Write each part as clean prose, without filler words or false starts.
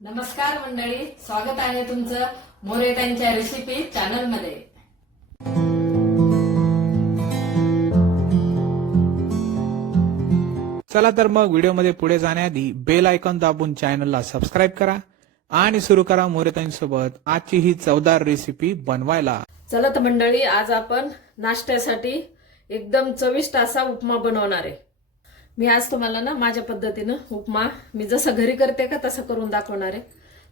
नमस्कार मंडळी, स्वागत आहे तुमचं मोरे त्यांच्या रेसिपी चॅनल मध्ये। चला तर मग व्हिडिओमध्ये पुढे जाण्याआधी बेल आयकॉन दाबून चॅनलला सबस्क्राईब करा आणि सुरू करा मोरेताईंसोबत आजची ही चवदार रेसिपी बनवायला। चला तर मंडळी, आज आपण नाश्त्यासाठी एकदम चविष्ट असा उपमा बनवणार आहे। मी आज तुम्हाला ना माझ्या पद्धतीनं उपमा मी जसं घरी करते का तसं करून दाखवणार आहे।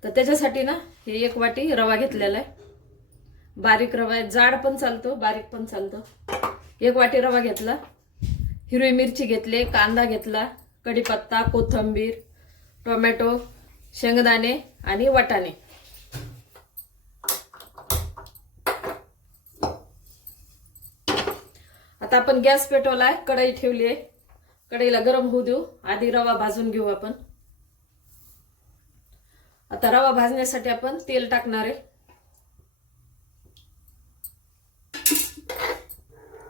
तर त्याच्यासाठी ना हे 1 वाटी रवा घेतलेला आहे। बारीक रवा आहे, जाड पण चालतो बारीक पण चालतो। 1 वाटी रवा घेतला, हिरवी मिरची घेतले, कांदा घेतला, कढीपत्ता, कोथिंबीर, टोमॅटो, शेंगदाणे आणि वाटाणे। आता आपण गॅस पेटवलाय, कढई ठेवली आहे। कढईला गरम होऊ देऊ, आधी रवा भाजून घेऊ आपण। आता रवा भाजण्यासाठी आपण तेल टाकणार आहे।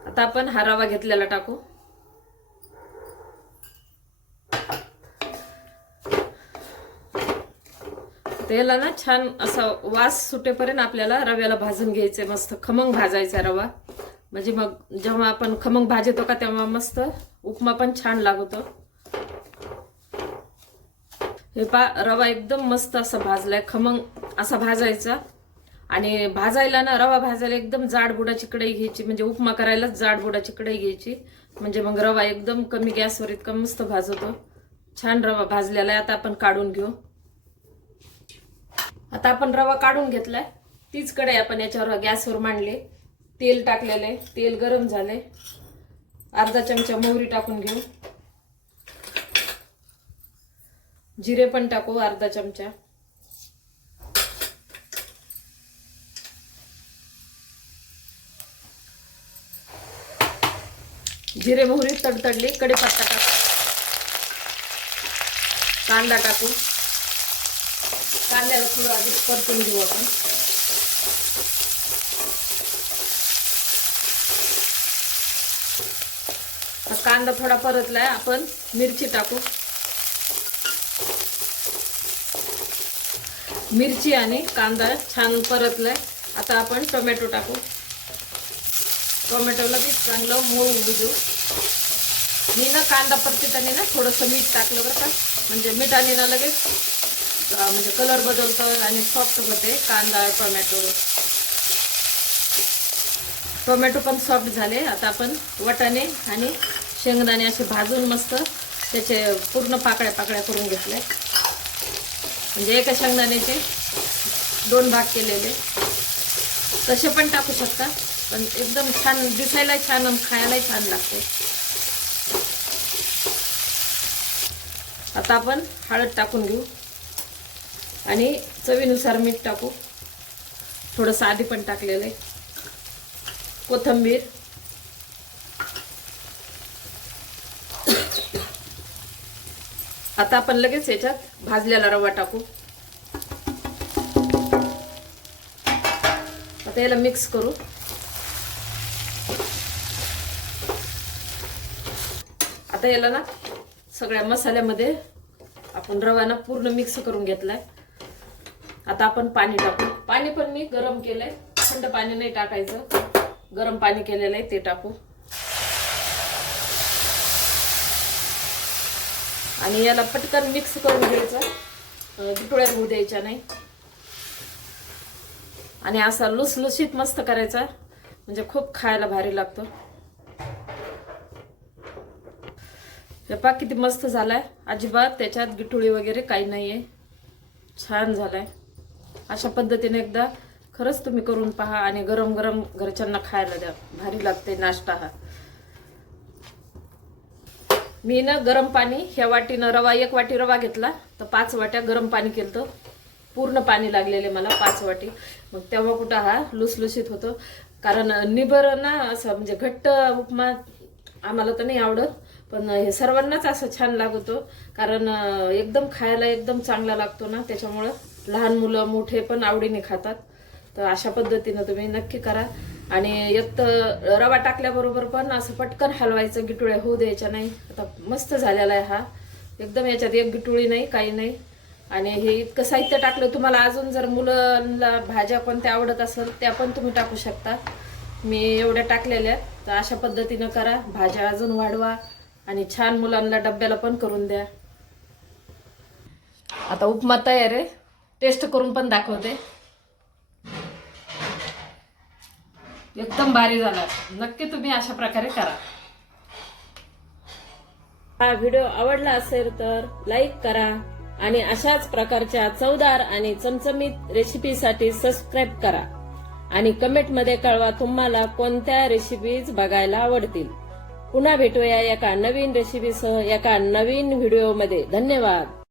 आता आपण हा रवा घेतलेला टाकू। तेला ना छान असा वास सुटेपर्यंत आपल्याला रव्याला भाजून घ्यायचे, मस्त खमंग भाजायचा रवा। म्हणजे मग जेव्हा आपण खमंग भाजतो का तेव्हा मस्त उपमा पण छान लागतो। हे रवा एकदम मस्त असा भाजलाय, खमंग असा भाजायचा। आणि भाजायला ना रवा भाजायला एकदम जाड बुडाची कढई घ्यायची, म्हणजे उपमा करायला जाड बुडाची कढई घ्यायची, म्हणजे मग रवा एकदम कमी गॅसवर इतका मस्त भाजतो। छान रवा भाजलेला आहे, आता आपण काढून घेऊ। आता आपण रवा काढून घेतलाय, तीच कढई आपण याच्यावर गॅसवर मांडली। तेल टाकलेले, तेल गरम झाले, अर्धा चमचा मोहरी टाकून घेऊ। जिरे पण टाकू अर्धा चमचा। जिरे मोहरी तडतडली, कढीपत्ता टाकू, कांदा टाकू। कांद्याला थोडं आधी परतून घेऊ आपण। कांदा थोडा परतलाय, आपण मिरची टाकू। मिरची आणि कांदा छान परतलाय, आता आपण टोमॅटो टाकू। टोमॅटोला बी चांगलं मऊ होऊ देऊ। मी ना कांदा परतताना ना थोडंसं मीठ टाकलं बरं का, म्हणजे मिठाने ना लगेच म्हणजे कलर बदलतो आणि सॉफ्ट होते कांदा टोमॅटो पण सॉफ्ट झाले। आता आपण वाटाणे आणि शेंगदाणे असे भाजून मस्त त्याचे पूर्ण पाकळ्या करून घेतले, म्हणजे एका शेंगदाण्याचे 2 भाग केलेले। तसे पण टाकू शकता, पण एकदम छान दिसायला छान आणि खायला छान लागते। आता आपण हळद टाकून घेऊ आणि चवीनुसार मीठ टाकू, थोडंसं आधी पण टाकलेलं आहे। कोथिंबीर, आता आपण लगेच याच्यात भाजलेला रवा टाकू। आता याला मिक्स करू। आता याला ना सगळ्या मसाल्यामध्ये आपण रवा ना पूर्ण मिक्स करून घेतलाय। आता आपण पाणी टाकू। पाणी पण मी गरम केलंय, थंड पाणी नाही टाकायचं, गरम पाणी केलेलं आहे ते टाकू। आणि याला पटकन मिक्स करून घ्यायचं, गुठळ्या होऊ द्यायच्या नाही। आणि असा लुसलुशीत मस्त करायचा, म्हणजे खूप खायला भारी लागतो। हे पहा किती मस्त झालाय, अजिबात त्याच्यात गिठुळी वगैरे काही नाहीये, छान झालाय। अशा पद्धतीने एकदा खरंच तुम्ही करून पहा आणि गरम गरम घरच्यांना खायला द्या, भारी लागते नाश्ता हा। मी ना गरम पाणी ह्या वाटीनं रवा 1 वाटी रवा घेतला तर 5 वाट्या गरम पाणी केलं, पूर्ण पाणी लागलेले मला 5 वाटी। मग तेव्हा कुठं हा लुसलुशीत होतो, कारण निबर ना असं म्हणजे घट्ट उपमा आम्हाला तर नाही आवडत, पण हे सर्वांनाच असं छान लागतो, कारण एकदम खायला एकदम चांगला लागतो ना, त्याच्यामुळं लहान मुलं मोठे पण आवडीने खातात। तर अशा पद्धतीनं तुम्ही नक्की करा। आणि एक तर रवा टाकल्याबरोबर पण असं पटकन हलवायचं, गिटुळ्या होऊ द्यायच्या नाही। आता मस्त झालेला आहे हा, एकदम याच्यात एक गिटुळी नाही काही नाही, आणि हे इतकं साहित्य टाकलं. तुम्हाला अजून जर मुलांना भाज्या कोणत्या आवडत असेल त्या पण तुम्ही टाकू शकता. मी एवढ्या टाकलेल्या. तर अशा पद्धतीनं करा, भाज्या अजून वाढवा आणि छान मुलांना डब्याला पण करून द्या. आता उपमा तयार आहे, टेस्ट करून पण दाखवते. एकदम भारी झाला. नक्की तुम्ही अशा प्रकारे करा. हा व्हिडिओ आवडला असेल तर लाईक करा आणि अशाच प्रकारच्या चवदार आणि चमचमीत रेसिपीसाठी सबस्क्राईब करा आणि कमेंटमध्ये कळवा तुम्हाला कोणत्या रेसिपीज बघायला आवडतील. पुन्हा भेटूया एका नवीन रेसिपीसह एका नवीन व्हिडिओमध्ये. धन्यवाद.